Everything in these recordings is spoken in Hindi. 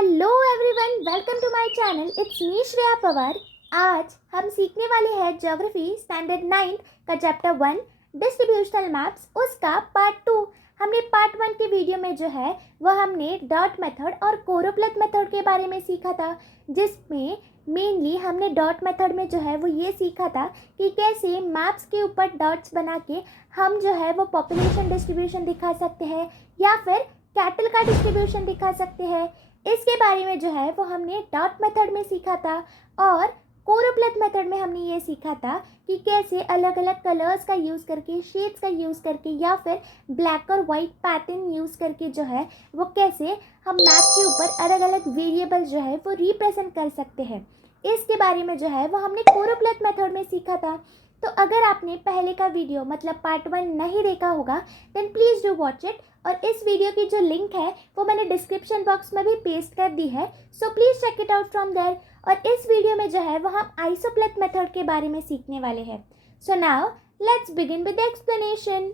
Hello everyone, welcome to my channel. It's me Shreya Pawar. आज हम सीखने वाले हैं ज्योग्राफी स्टैंडर्ड 9 का चैप्टर 1 डिस्ट्रीब्यूशनल मैप्स, उसका पार्ट 2। हमने पार्ट 1 के वीडियो में जो है वह हमने डॉट मेथड और कोरोप्लथ मेथड के बारे में सीखा था, जिसमें मेनली हमने डॉट मेथड में जो है वो ये सीखा था कि कैसे मैप्स के ऊपर डॉट्स बना के हम जो है वो पॉपुलेशन डिस्ट्रीब्यूशन दिखा सकते हैं या फिर कैटल का डिस्ट्रीब्यूशन दिखा सकते हैं। इसके बारे में जो है वो हमने डॉट मेथड में सीखा था, और कोरोप्लथ मेथड में हमने ये सीखा था कि कैसे अलग अलग कलर्स का यूज़ करके, शेड्स का यूज़ करके या फिर ब्लैक और वाइट पैटर्न यूज़ करके जो है वो कैसे हम मैप के ऊपर अलग अलग वेरिएबल जो है वो रिप्रेजेंट कर सकते हैं। इसके बारे में जो है वो हमने कोरोप्लथ मेथड में सीखा था। तो अगर आपने पहले का वीडियो मतलब पार्ट 1 नहीं देखा होगा then please do watch it, और इस वीडियो की जो लिंक है वो मैंने डिस्क्रिप्शन बॉक्स में भी पेस्ट कर दी है, so please check it out from there. और इस वीडियो में जो है वो हम आइसोप्लथ मेथड के बारे में सीखने वाले हैं। So now let's begin with the explanation.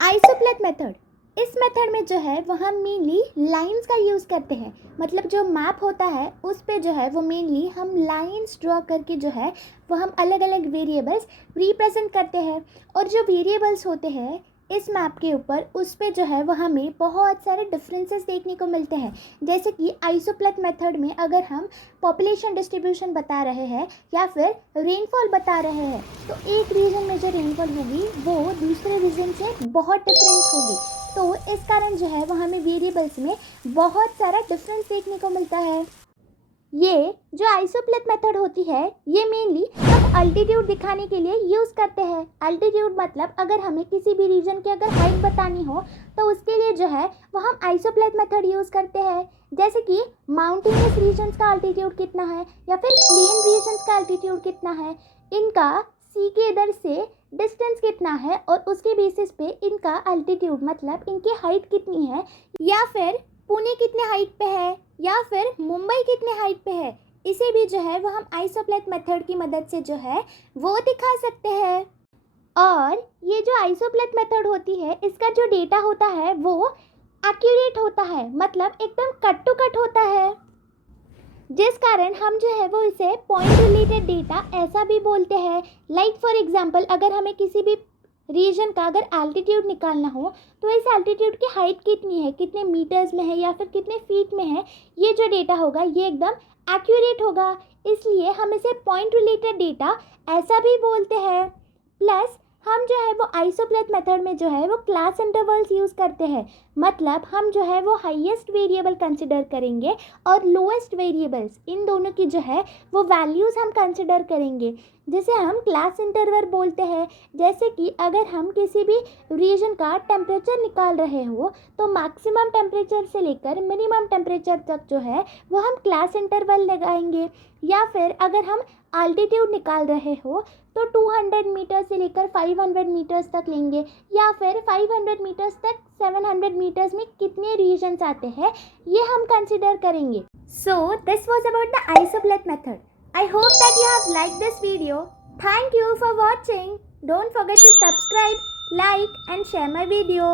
Isopleth method, इस मेथड में जो है वो हम मेनली लाइंस का यूज़ करते हैं। मतलब जो मैप होता है उस पे जो है वो मेनली हम लाइंस ड्रॉ करके जो है वो हम अलग अलग वेरिएबल्स रिप्रेजेंट करते हैं। और जो वेरिएबल्स होते हैं इस मैप के ऊपर उस पे जो है वो हमें बहुत सारे डिफरेंसेस देखने को मिलते हैं। जैसे कि आइसोप्लथ मेथड में अगर हम पॉपुलेशन डिस्ट्रीब्यूशन बता रहे हैं या फिर रेनफॉल बता रहे हैं तो एक रीजन में जो रेनफॉल होगी वो दूसरे रीजन से बहुत डिफरेंट होगी। तो इस कारण जो है वो हमें वेरिएबल्स में बहुत सारा डिफरेंस देखने को मिलता है। ये जो आइसोप्लथ मेथड होती है ये मेनली हम अल्टीट्यूड दिखाने के लिए यूज़ करते हैं। अल्टीट्यूड मतलब अगर हमें किसी भी रीजन की अगर हाइट बतानी हो तो उसके लिए जो है वो हम आइसोप्लथ मेथड यूज़ करते हैं। जैसे कि माउंटेनियस रीजन्स का अल्टीट्यूड कितना है या फिर प्लेन रीजन्स का अल्टीट्यूड कितना है, इनका सी के इधर से डिस्टेंस कितना है और उसके बेसिस पे इनका अल्टीट्यूड मतलब इनकी हाइट कितनी है, या फिर पुणे कितने हाइट पे है या फिर मुंबई कितने हाइट पे है, इसे भी जो है वो हम आइसोप्लथ मेथड की मदद से जो है वो दिखा सकते हैं। और ये जो आइसोप्लथ मेथड होती है इसका जो डेटा होता है वो एक्यूरेट होता है, मतलब एकदम कट टू कट होता है, जिस कारण हम जो है वो इसे पॉइंट रिलेटेड डेटा ऐसा भी बोलते हैं। लाइक फॉर एग्जांपल अगर हमें किसी भी रीजन का अगर एल्टीट्यूड निकालना हो तो इस एल्टीट्यूड की हाइट कितनी है, कितने मीटर्स में है या फिर कितने फीट में है, ये जो डेटा होगा ये एकदम एक्यूरेट होगा, इसलिए हम इसे पॉइंट रिलेटेड डेटा ऐसा भी बोलते हैं। प्लस हम जो है वो आइसोप्लथ मेथड में जो है वो क्लास इंटरवल्स यूज़ करते हैं। मतलब हम जो है वो हाईएस्ट वेरिएबल कंसिडर करेंगे और लोएस्ट वेरिएबल्स, इन दोनों की जो है वो वैल्यूज़ हम कंसिडर करेंगे, जिसे हम क्लास इंटरवल बोलते हैं। जैसे कि अगर हम किसी भी रीजन का टेम्परेचर निकाल रहे हो तो मैक्सिमम टेम्परेचर से लेकर मिनिमम टेम्परेचर तक जो है वो हम क्लास इंटरवल लगाएंगे। या फिर अगर हम अल्टीट्यूड निकाल रहे हो तो 200 मीटर से लेकर 500 मीटर्स तक लेंगे, या फिर 500 मीटर्स तक 700 मीटर्स में कितने रीजन्स आते हैं ये हम कंसिडर करेंगे। So this was about the isopleth method. I hope that you have liked this video. Thank you for watching. Don't forget to subscribe, like and share my video.